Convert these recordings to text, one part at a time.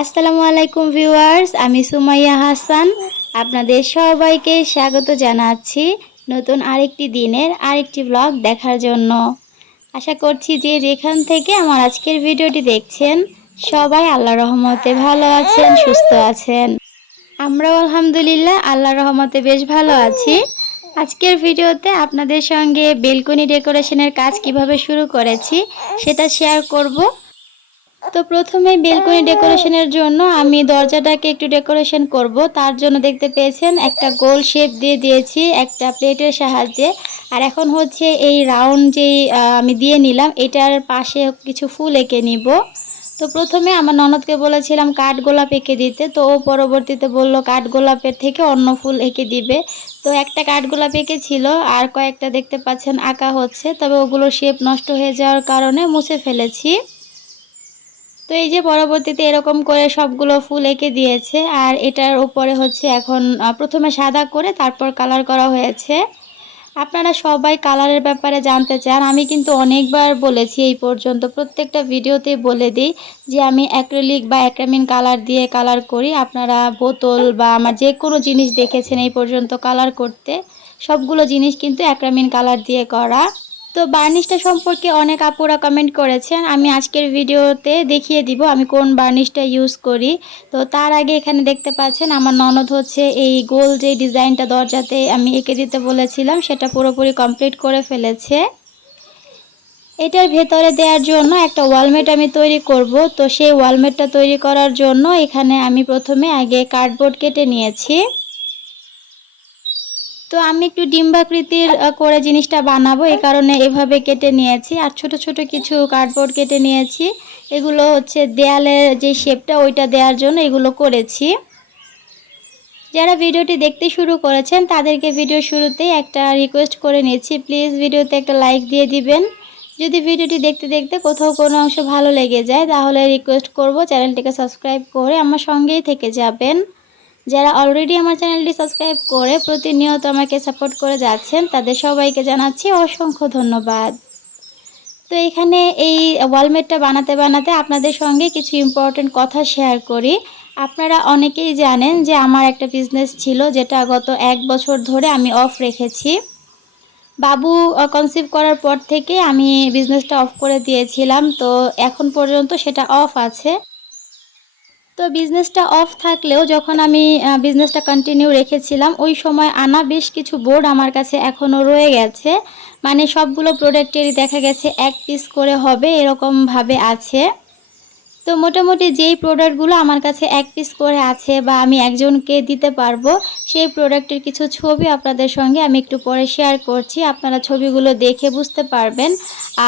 আসসালামু আলাইকুম ভিউয়ার্স, আমি সুমাইয়া হাসান। আপনাদের সবাইকে স্বাগত জানাচ্ছি নতুন আরেকটি দিনের আরেকটি ব্লগ দেখার জন্য। আশা করছি যে যেখান থেকে আমার আজকের ভিডিওটি দেখছেন, সবাই আল্লাহ রহমতে ভালো আছেন, সুস্থ আছেন। আমরাও আলহামদুলিল্লাহ আল্লাহ রহমতে বেশ ভালো আছি। আজকের ভিডিওতে আপনাদের সঙ্গে বেলকনি ডেকোরেশনের কাজ কীভাবে শুরু করেছি, সেটা শেয়ার করব। তো প্রথমে বেলকনি ডেকোরেশনের জন্য আমি দরজাটাকে একটু ডেকোরেশন করব। তার জন্য দেখতে পেয়েছেন একটা গোল শেপ দিয়ে দিয়েছি, একটা প্লেটের সাহায্যে। আর এখন হচ্ছে এই রাউন্ড যেই আমি দিয়ে নিলাম, এটার পাশে কিছু ফুল এঁকে নিব। তো প্রথমে আমার ননদকে বলেছিলাম কাঠ গোলাপ এঁকে দিতে, তো ও পরবর্তীতে বলল কাঠ গোলাপের থেকে অন্য ফুল এঁকে দিবে। তো একটা কাঠ গোলাপ এঁকেছিল আর কয়েকটা দেখতে পাচ্ছেন আঁকা হচ্ছে, তবে ওগুলো শেপ নষ্ট হয়ে যাওয়ার কারণে মুছে ফেলেছি। তো এই যে পরবর্তীতে এরকম করে সবগুলো ফুল এঁকে দিয়েছে, আর এটার উপরে হচ্ছে এখন প্রথমে সাদা করে তারপর কালার করা হয়েছে। আপনারা সবাই কালারের ব্যাপারে জানতে চান, আমি কিন্তু অনেকবার বলেছি এই পর্যন্ত, প্রত্যেকটা ভিডিওতে বলে দিই যে আমি অ্যাক্রেলিক বা অ্যাক্রামিন কালার দিয়ে কালার করি। আপনারা বোতল বা আমার যে কোনো জিনিস দেখেছেন এই পর্যন্ত কালার করতে, সবগুলো জিনিস কিন্তু অ্যাক্রামিন কালার দিয়ে করা। তো বার্নিশটা সম্পর্কে অনেক আপুরা কমেন্ট করেছেন। আমি আজকের ভিডিওতে দেখিয়ে দিব আমি কোন বার্নিশটা ইউজ করি। তো তার আগে এখানে দেখতে পাচ্ছেন, আমার ননদ হচ্ছে এই গোল যে ডিজাইনটা দরজাতে আমি এঁকে দিতে বলেছিলাম, সেটা পুরোপুরি কমপ্লিট করে ফেলেছে। এটার ভেতরে দেওয়ার জন্য একটা ওয়ালমেট আমি তৈরি করব। তো সেই ওয়ালমেটটা তৈরি করার জন্য এখানে আমি প্রথমে আগে কার্ডবোর্ড কেটে নিয়েছি। তো আমি একটু ডিম্বাকৃতির করে জিনিসটা বানাবো। এই কারণে এভাবে কেটে নিয়েছি। আর ছোট ছোট কিছু কার্ডবোর্ড কেটে নিয়েছি। এগুলো হচ্ছে দেয়ালের যে শেপটা ওইটা দেওয়ার জন্য এগুলো করেছি। যারা ভিডিওটি দেখতে শুরু করেছেন, তাদেরকে ভিডিও শুরুতেই একটা রিকোয়েস্ট করে নিয়েছি প্লিজ ভিডিওতে একটা লাইক দিয়ে দিবেন। যদি ভিডিওটি দেখতে দেখতে কোথাও কোনো অংশ ভালো লেগে যায়, তাহলে রিকোয়েস্ট করব। চ্যানেলটিকে সাবস্ক্রাইব করে আমার সঙ্গেই থেকে যাবেন। যারা অলরেডি আমার চ্যানেলটি সাবস্ক্রাইব করে প্রতিনিয়ত আমাকে সাপোর্ট করে যাচ্ছেন, তাদের সবাইকে জানাচ্ছি অসংখ্য ধন্যবাদ। তো এখানে এই ওয়ালমেটটা বানাতে বানাতে আপনাদের সঙ্গে কিছু ইম্পর্টেন্ট কথা শেয়ার করি। আপনারা অনেকেই জানেন যে আমার একটা বিজনেস ছিল যেটা গত এক বছর ধরে আমি অফ রেখেছি। বাবু কনসিভ করার পর থেকে আমি বিজনেসটা অফ করে দিয়েছিলাম, তো এখন পর্যন্ত সেটা অফ আছে। তো বিজনেসটা অফ থাকলেও যখন আমি বিজনেসটা কন্টিনিউ রেখেছিলাম, ওই সময় আনা বেশ কিছু বোর্ড আমার কাছে এখনও রয়ে গেছে। মানে সবগুলো প্রোডাক্টেরই দেখা গেছে এক পিস করে হবে, এরকমভাবে আছে। তো মোটামুটি যেই প্রোডাক্টগুলো আমার কাছে এক পিস করে আছে বা আমি একজনকে দিতে পারব, সেই প্রোডাক্টের কিছু ছবি আপনাদের সঙ্গে আমি একটু পরে শেয়ার করছি। আপনারা ছবিগুলো দেখে বুঝতে পারবেন।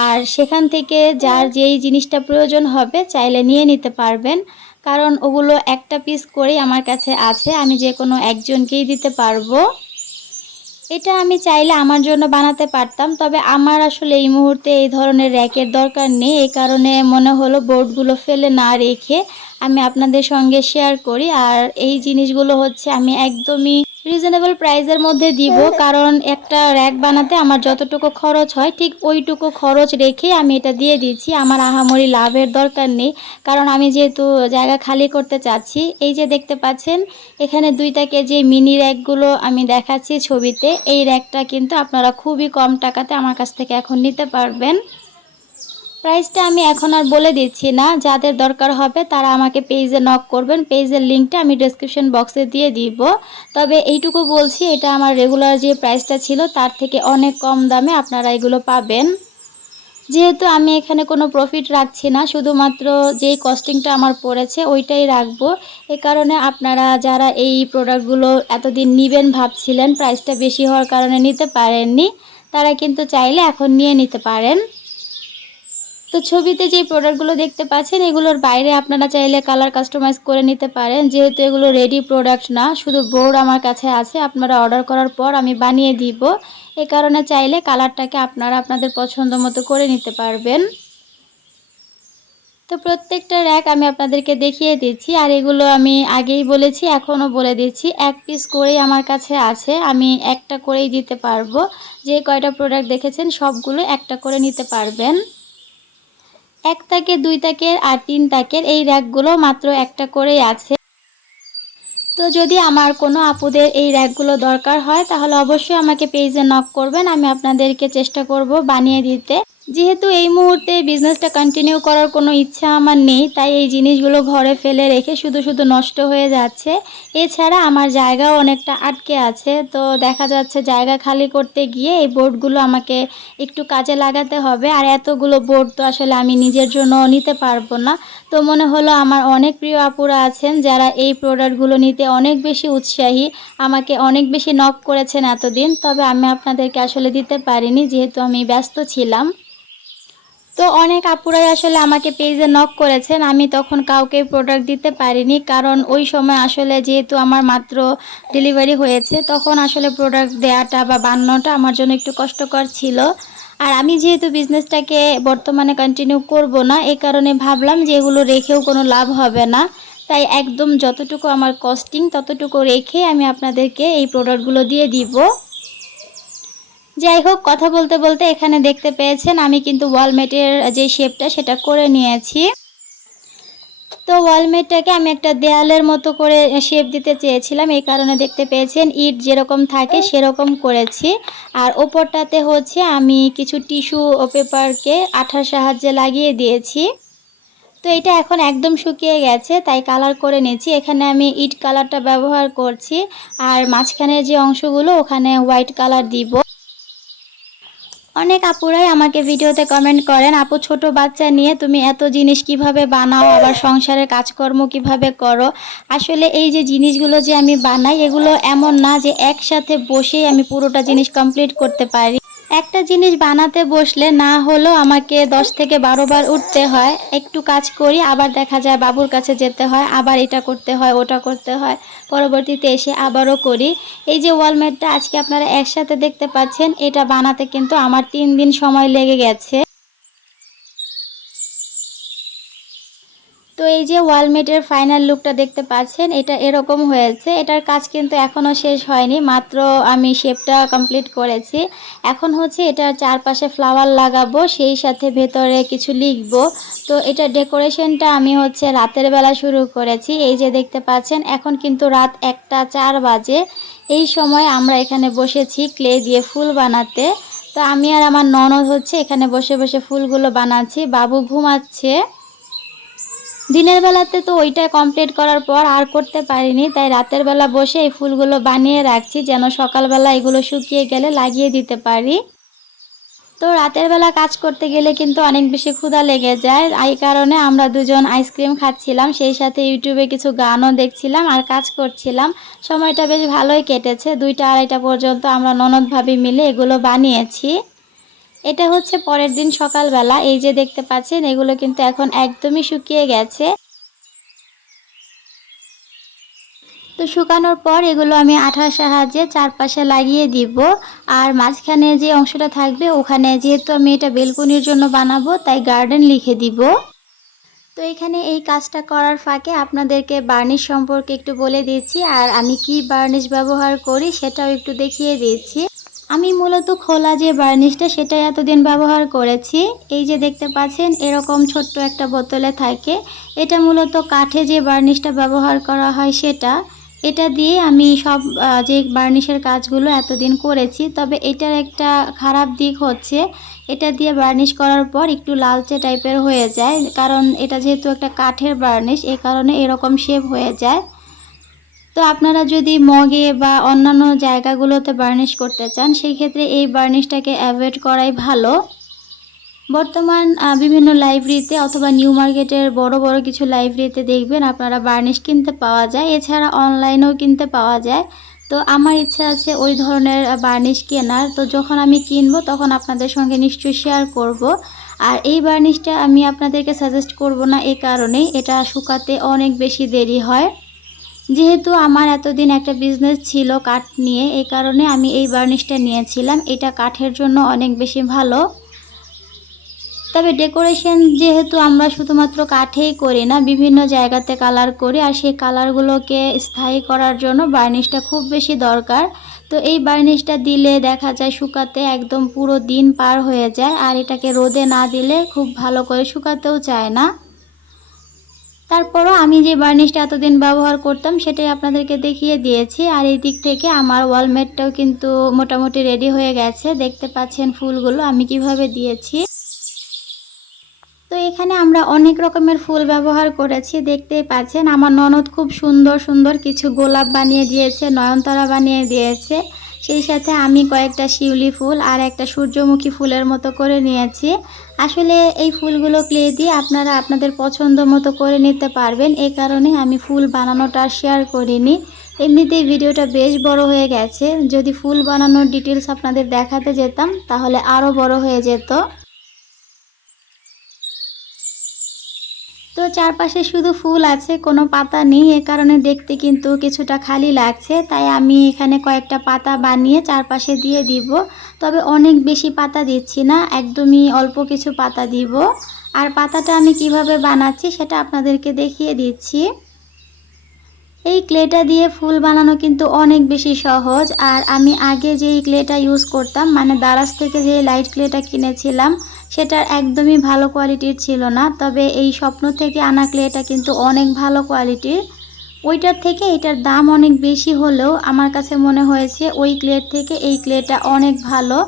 আর সেখান থেকে যার যেই জিনিসটা প্রয়োজন হবে, চাইলে নিয়ে নিতে পারবেন। কারণ ওগুলো একটা পিস করেই আমার কাছে আছে, আমি যে কোনো একজনকেই দিতে পারব। এটা আমি চাইলে আমার জন্য বানাতে পারতাম, তবে আমার আসলে এই মুহূর্তে এই ধরনের র্যাকের দরকার নেই, এই কারণে মনে হলো বোর্ডগুলো ফেলে না রেখে আমি আপনাদের সঙ্গে শেয়ার করি। আর এই জিনিসগুলো হচ্ছে আমি একদমই রিজনেবল প্রাইসের মধ্যে দিব, কারণ একটা র্যাক বানাতে আমার যতটুকু খরচ হয়, ঠিক ওইটুকু খরচ রেখে আমি এটা দিয়ে দিচ্ছি। আমার আহামরি লাভের দরকার নেই, কারণ আমি যেহেতু জায়গা খালি করতে চাচ্ছি, এই যে দেখতে পাচ্ছেন, এখানে দুইটা কেজি মিনি র্যাকগুলো আমি দেখাচ্ছি ছবিতে। এই র্যাকটা কিন্তু আপনারা খুবই কম টাকাতে আমার কাছ থেকে এখন নিতে পারবেন। প্রাইসটা আমি এখন আর বলে দিচ্ছি না। যাদের দরকার হবে তারা আমাকে পেজে নক করবেন। পেজের লিঙ্কটা আমি ডিসক্রিপশন বক্সে দিয়ে দিব। তবে এইটুকু বলছি, এটা আমার রেগুলার যে প্রাইসটা ছিল তার থেকে অনেক কম দামে আপনারা এগুলো পাবেন। যেহেতু আমি এখানে কোনো প্রফিট রাখছি না, শুধুমাত্র যেই কস্টিংটা আমার পড়েছে ওইটাই রাখব। এ কারণে আপনারা যারা এই প্রোডাক্টগুলো এতদিন নিবেন ভাবছিলেন প্রাইসটা বেশি হওয়ার কারণে নিতে পারেননি, তারা কিন্তু চাইলে এখন নিয়ে নিতে পারেন। তো ছবিতে যে প্রোডাক্টগুলো দেখতে পাচ্ছেন, এগুলোর বাইরে আপনারা চাইলে কালার কাস্টমাইজ করে নিতে পারেন। যেহেতু এগুলো রেডি প্রোডাক্ট না, শুধু বোর্ড আমার কাছে আছে, আপনারা অর্ডার করার পর আমি বানিয়ে দিব। এ কারণে চাইলে কালারটাকে আপনারা আপনাদের পছন্দ মতো করে নিতে পারবেন। তো প্রত্যেকটা র্যাক আমি আপনাদেরকে দেখিয়ে দিচ্ছি, আর এগুলো আমি আগেই বলেছি, এখনও বলে দিচ্ছি, এক পিস করেই আমার কাছে আছে, আমি একটা করেই দিতে পারব। যে কয়টা প্রোডাক্ট দেখেছেন, সবগুলো একটা করে নিতে পারবেন। এক তাকে দুই তাকের আর তিন তাকের এই র্যাকগুলো মাত্র একটা করেই আছে। তো যদি আমার কোনো আপুদের এই র্যাকগুলো দরকার হয়, তাহলে অবশ্যই আমাকে পেজে নক করবেন, আমি আপনাদেরকে চেষ্টা করব বানিয়ে দিতে। যেহেতু এই মুহূর্তে বিজনেসটা কন্টিনিউ করার কোনো ইচ্ছা আমার নেই, তাই এই জিনিসগুলো ঘরে ফেলে রেখে শুধু শুধু নষ্ট হয়ে যাচ্ছে। এছাড়া আমার জায়গাও অনেকটা আটকে আছে, তো দেখা যাচ্ছে জায়গা খালি করতে গিয়ে এই বোর্ডগুলো আমাকে একটু কাজে লাগাতে হবে। আর এতগুলো বোর্ড তো আসলে আমি নিজের জন্য নিতে পারব না। তো মনে হলো আমার অনেক প্রিয় আপুরা আছেন, যারা এই প্রোডাক্টগুলো নিতে অনেক বেশি উৎসাহী, আমাকে অনেক বেশি নক করেছেন এতদিন। তবে আমি আপনাদেরকে আসলে দিতে পারিনি, যেহেতু আমি ব্যস্ত ছিলাম। তো অনেক আপুরাই আসলে আমাকে পেজে নক করেছেন। আমি তখন কাউকে প্রোডাক্ট দিতে পারিনি, কারণ ওই সময় আসলে যেহেতু আমার মাত্র ডেলিভারি হয়েছে, তখন আসলে প্রোডাক্ট দেওয়াটা বা বানানোটা আমার জন্য একটু কষ্টকর ছিল। আর আমি যেহেতু বিজনেসটাকে বর্তমানে কন্টিনিউ করব না এই কারণে ভাবলাম যে এগুলো রেখেও কোনো লাভ হবে না। তাই একদম যতটুকু আমার কস্টিং ততটুকু রেখে আমি আপনাদেরকে এই প্রোডাক্টগুলো দিয়ে দিব। যাই হোক কথা বলতে বলতে এখানে দেখতে পেয়েছেন আমি কিন্তু ওয়ালমেটের যে শেপটা সেটা করে নিয়েছি। তো ওয়ালমেটটাকে আমি একটা দেয়ালের মতো করে শেপ দিতে চেয়েছিলাম, এই কারণে দেখতে পেয়েছেন ইট যেরকম থাকে সেরকম করেছি। আর ওপরটাতে হচ্ছে আমি কিছু টিস্যু ও পেপারকে আঠার সাহায্যে লাগিয়ে দিয়েছি। তো এটা এখন একদম শুকিয়ে গেছে, তাই কালার করে নিয়েছি। এখানে আমি ইট কালারটা ব্যবহার করছি, আর মাঝখানের যে অংশগুলো ওখানে হোয়াইট কালার দিব। অনেক আপুরাই আমাকে ভিডিওতে কমেন্ট করেন, আপু, ছোট বাচ্চা নিয়ে তুমি এত জিনিস কীভাবে বানাও? আবার সংসারের কাজকর্ম কীভাবে করো? আসলে এই যে জিনিসগুলো যে আমি বানাই, এগুলো এমন না যে একসাথে বসেই আমি পুরোটা জিনিস কমপ্লিট করতে পারি। একটা জিনিস বানাতে বসলে না হলো আমাকে দশ থেকে বারো বার উঠতে হয়। একটু কাজ করি, আবার দেখা যায় বাবুর কাছে যেতে হয়, আবার এটা করতে হয়, ওটা করতে হয়, পরবর্তীতে এসে আবারও করি। এই যে ওয়ালমেটটা আজকে আপনারা একসাথে দেখতে পাচ্ছেন, এটা বানাতে কিন্তু আমার তিন দিন সময় লেগে গেছে। তো এই যে ওয়ালমেটের ফাইনাল লুকটা দেখতে পাচ্ছেন, এটা এরকম হয়েছে। এটার কাজ কিন্তু এখনও শেষ হয়নি, মাত্র আমি শেপটা কমপ্লিট করেছি। এখন হচ্ছে এটার চারপাশে ফ্লাওয়ার লাগাবো, সেই সাথে ভেতরে কিছু লিখব। তো এটা ডেকোরেশনটা আমি হচ্ছে রাতের বেলা শুরু করেছি, এই যে দেখতে পাচ্ছেন, এখন কিন্তু রাত একটা চার বাজে। এই সময় আমরা এখানে বসেছি ক্লে দিয়ে ফুল বানাতে। তো আমি আর আমার ননদ হচ্ছে এখানে বসে বসে ফুলগুলো বানাচ্ছি, বাবু ঘুমাচ্ছে। দিনের বেলাতে তো ওইটা কমপ্লিট করার পর আর করতে পারিনি, তাই রাতের বেলা বসে এই ফুলগুলো বানিয়ে রাখছি, যেন সকালবেলা এগুলো শুকিয়ে গেলে লাগিয়ে দিতে পারি। তো রাতের বেলা কাজ করতে গেলে কিন্তু অনেক বেশি ক্ষুধা লেগে যায়, এই কারণে আমরা দুজন আইসক্রিম খাচ্ছিলাম, সেই সাথে ইউটিউবে কিছু গানও দেখছিলাম আর কাজ করছিলাম। সময়টা বেশ ভালোই কেটেছে, দুইটা আড়াইটা পর্যন্ত আমরা ননদ ভাবি মিলে এগুলো বানিয়েছি। এটা হচ্ছে পরের দিন সকালবেলা। এই যে দেখতে পাচ্ছেন, এগুলো কিন্তু এখন একদমই শুকিয়ে গেছে। তো শুকানোর পর এগুলো আমি আঠার সাহায্যে চারপাশে লাগিয়ে দিব। আর মাঝখানে যে অংশটা থাকবে, ওখানে যেহেতু আমি এটা বেলকুনির জন্য বানাবো, তাই গার্ডেন লিখে দিব। তো এখানে এই কাজটা করার ফাঁকে আপনাদেরকে বার্নিশ সম্পর্কে একটু বলে দিচ্ছি, আর আমি কি বার্নিশ ব্যবহার করি সেটাও একটু দেখিয়ে দিচ্ছি। আমি মূলত খোলা যে বার্নিশটা সেটাই এতদিন ব্যবহার করেছি। এই যে দেখতে পাচ্ছেন, এরকম ছোট্ট একটা বোতলে থাকে। এটা মূলত কাঠে যে বার্নিশটা ব্যবহার করা হয় সেটা। এটা দিয়ে আমি সব যে বার্নিশের কাজগুলো এতদিন করেছি, তবে এটার একটা খারাপ দিক হচ্ছে, এটা দিয়ে বার্নিশ করার পর একটু লালচে টাইপের হয়ে যায়। কারণ এটা যেহেতু একটা কাঠের বার্নিশ এই কারণে এরকম শেপ হয়ে যায়। তো আপনারা যদি মগে বা অন্যান্য জায়গাগুলোতে বার্নিশ করতে চান সেই ক্ষেত্রে এই বার্নিশটাকে অ্যাভয়েড করাই ভালো। বর্তমান বিভিন্ন লাইব্রেরিতে অথবা নিউ মার্কেটের বড় বড় কিছু লাইব্রেরিতে দেখবেন আপনারা বার্নিশ কিনতে পাওয়া যায়। এছাড়া অনলাইনেও কিনতে পাওয়া যায়। তো আমার ইচ্ছা আছে ওই ধরনের বার্নিশ কেনার। তো যখন আমি কিনবো, তখন আপনাদের সঙ্গে নিশ্চয়ই শেয়ার করব। আর এই বার্নিশটা আমি আপনাদেরকে সাজেস্ট করব না এই কারণে এটা শুকাতে অনেক বেশি দেরি হয়। যেহেতু আমার এতদিন একটা বিজনেস ছিল কাঠ নিয়ে, এই কারণে আমি এই বার্নিশটা নিয়েছিলাম। এটা কাঠের জন্য অনেক বেশি ভালো। তবে ডেকোরেশন যেহেতু আমরা শুধুমাত্র কাঠেই করি না, বিভিন্ন জায়গাতে কালার করি, আর সেই কালারগুলোকে স্থায়ী করার জন্য বার্নিশটা খুব বেশি দরকার। তো এই বার্নিশটা দিলে দেখা যায় শুকাতে একদম পুরো দিন পার হয়ে যায়, আর এটাকে রোদে না দিলে খুব ভালো করে শুকাতেও চায় না। তারপরও আমি যে বার্নিশটা এতদিন ব্যবহার করতাম, সেটাই আপনাদেরকে দেখিয়ে দিয়েছি। আর এই দিক থেকে আমার ওয়ালমেটটাও কিন্তু মোটামুটি রেডি হয়ে গেছে। দেখতে পাচ্ছেন ফুলগুলো, আমি কীভাবে দিয়েছি। তো এখানে আমরা অনেক রকমের ফুল ব্যবহার করেছি, দেখতেই পাচ্ছেন। আমার ননদ খুব সুন্দর সুন্দর কিছু গোলাপ বানিয়ে দিয়েছে, নয়নতারা বানিয়ে দিয়েছে। সেই সাথে আমি কয়েকটা শিউলি ফুল আর একটা সূর্যমুখী ফুলের মতো করে নিয়েছি। আসলে এই ফুলগুলো ক্লে দিয়ে আপনারা আপনাদের পছন্দ মতো করে নিতে পারবেন। এই কারণে আমি ফুল বানানোটা শেয়ার করিনি। এমনিতেই ভিডিওটা বেশ বড় হয়ে গেছে। যদি ফুল বানানোর ডিটেলস আপনাদের দেখাতে যেতাম, তাহলে আরও বড় হয়ে যেত। তো চারপাশে শুধু ফুল আছে, কোনো পাতা নেই, এ কারণে দেখতে কিন্তু কিছুটা খালি লাগছে। তাই আমি এখানে কয়েকটা পাতা বানিয়ে চারপাশে দিয়ে দিব। তবে অনেক বেশি পাতা দিচ্ছি না, একদমই অল্প কিছু পাতা দিব। আর পাতাটা আমি কীভাবে বানাচ্ছি সেটা আপনাদেরকে দেখিয়ে দিচ্ছি। এই ক্লেটা দিয়ে ফুল বানানো কিন্তু অনেক বেশি সহজ। আর আমি আগে যেই ক্লেটা ইউজ করতাম মানে দারাজ থেকে যে লাইট ক্লেটা কিনেছিলাম সেটার একদমই ভালো কোয়ালিটির ছিল না, তবে এই স্বপ্ন থেকে আনা ক্লেটা কিন্তু অনেক ভালো কোয়ালিটির। ওইটার থেকে এটার দাম অনেক বেশি হলেও আমার কাছে মনে হয়েছে ওই ক্লের থেকে এই ক্লেটা অনেক ভালো,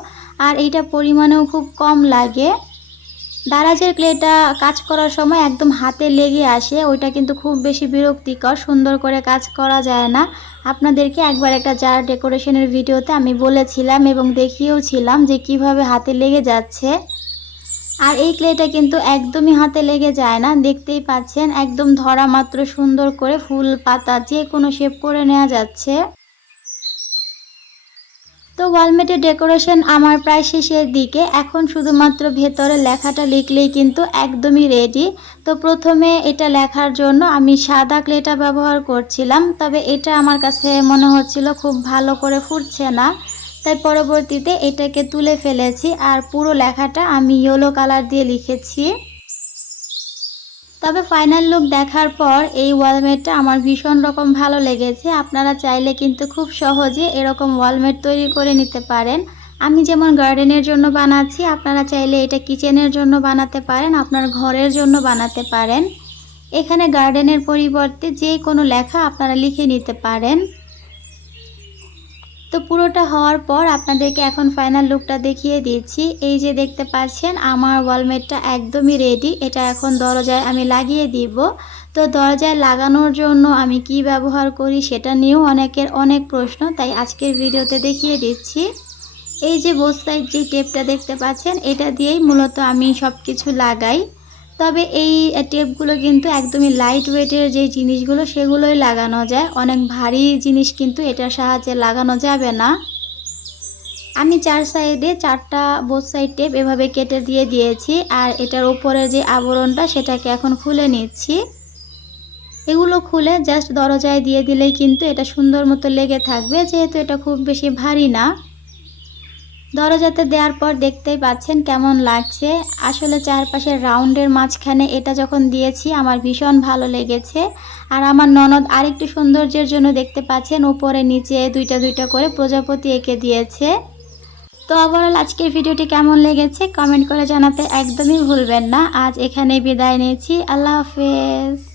আর এইটা পরিমাণেও খুব কম লাগে। দারাজের ক্লেটা কাজ করার সময় একদম হাতে লেগে আসে, ওইটা কিন্তু খুব বেশি বিরক্তিকর, সুন্দর করে কাজ করা যায় না। আপনাদেরকে একবার একটা জার ডেকোরেশনের ভিডিওতে আমি বলেছিলাম এবং দেখিয়েও ছিলাম যে কীভাবে হাতে লেগে যাচ্ছে। আর এই ক্লেটা কিন্তু একদমই হাতে লেগে যায় না। দেখতেই পাচ্ছেন, একদম ধরা মাত্র সুন্দর করে ফুল পাতা যে কোনো শেপ করে নেওয়া যাচ্ছে। তো ওয়ালমেটের ডেকোরেশন আমার প্রায় শেষের দিকে। এখন শুধুমাত্র ভেতরে লেখাটা লিখলেই কিন্তু একদমই রেডি তো প্রথমে এটা লেখার জন্য আমি সাদা ক্লেটা ব্যবহার করছিলাম, তবে এটা আমার কাছে মনে হচ্ছিল খুব ভালো করে ফুটছে না। তাই পরবর্তীতে এটাকে তুলে ফেলেছি আর পুরো লেখাটা আমি ইয়েলো কালার দিয়ে লিখেছি। তবে ফাইনাল লুক দেখার পর এই ওয়ালমেটটা আমার ভীষণ রকম ভালো লেগেছে। আপনারা চাইলে কিন্তু খুব সহজে এরকম ওয়ালমেট তৈরি করে নিতে পারেন। আমি যেমন গার্ডেনের জন্য বানাচ্ছি, আপনারা চাইলে এটা কিচেনের জন্য বানাতে পারেন, আপনার ঘরের জন্য বানাতে পারেন। এখানে গার্ডেনের পরিবর্তে যে কোনো লেখা আপনারা লিখে নিতে পারেন। তো পুরোটা হওয়ার পর আপনাদেরকে এখন ফাইনাল লুকটা দেখিয়ে দিচ্ছি। এই যে দেখতে পাচ্ছেন, আমার ওয়ালমেটটা একদমই রেডি এটা এখন দরজায় আমি লাগিয়ে দিব। তো দরজায় লাগানোর জন্য আমি কি ব্যবহার করি সেটা নিয়েও অনেকের অনেক প্রশ্ন, তাই আজকের ভিডিওতে দেখিয়ে দিচ্ছি। এই যে বোস যে টেপটা দেখতে পাচ্ছেন, এটা দিয়েই মূলত আমি সব কিছু লাগাই। তবে এই টেপগুলো কিন্তু একদমই লাইট ওয়েটের যে জিনিসগুলো, সেগুলোই লাগানো যায়। অনেক ভারী জিনিস কিন্তু এটার সাহায্যে লাগানো যাবে না। আমি চার সাইডে চারটা বোথ সাইড টেপ এভাবে কেটে দিয়ে দিয়েছি, আর এটার উপরে যে আবরণটা, সেটাকে এখন খুলে নিচ্ছি। এগুলো খুলে জাস্ট দরজায় দিয়ে দিলেই কিন্তু এটা সুন্দর মতো লেগে থাকবে, যেহেতু এটা খুব বেশি ভারী না। দরজাতে দেওয়ার পর দেখতেই পাচ্ছেন কেমন লাগছে। আসলে চারপাশের রাউন্ডের মাঝখানে এটা যখন দিয়েছি, আমার ভীষণ ভালো লেগেছে। আর আমার ননদ আরেকটু সৌন্দর্যের জন্য দেখতে পাচ্ছেন উপরে নিচে দুইটা দুইটা করে প্রজাপতি এঁকে দিয়েছে। তো ওভারঅল আজকের ভিডিওটি কেমন লেগেছে কমেন্ট করে জানাতে একদমই ভুলবেন না। আজ এখানেই বিদায় নিয়েছি। আল্লাহ হাফেজ।